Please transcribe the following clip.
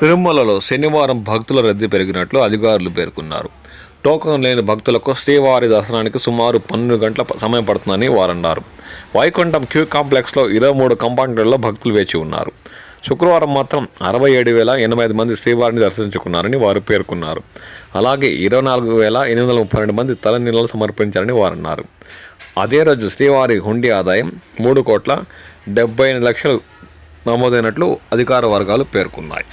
తిరుమలలో శనివారం భక్తుల రద్దీ పెరిగినట్లు అధికారులు పేర్కొన్నారు. టోకన్ లేని భక్తులకు శ్రీవారి దర్శనానికి సుమారు 12 గంటల సమయం పడుతుందని వారన్నారు. వైకుంఠం క్యూ కాంప్లెక్స్లో 23 కంపార్ట్మెంట్లలో భక్తులు వేచి ఉన్నారు. శుక్రవారం మాత్రం 67,085 మంది శ్రీవారిని దర్శించుకున్నారని వారు పేర్కొన్నారు. అలాగే 24,832 మంది తలనీలాలు సమర్పించారని వారన్నారు. అదే రోజు శ్రీవారి హుండీ ఆదాయం 3,78,00,000 నమోదైనట్లు అధికార వర్గాలు పేర్కొన్నాయి.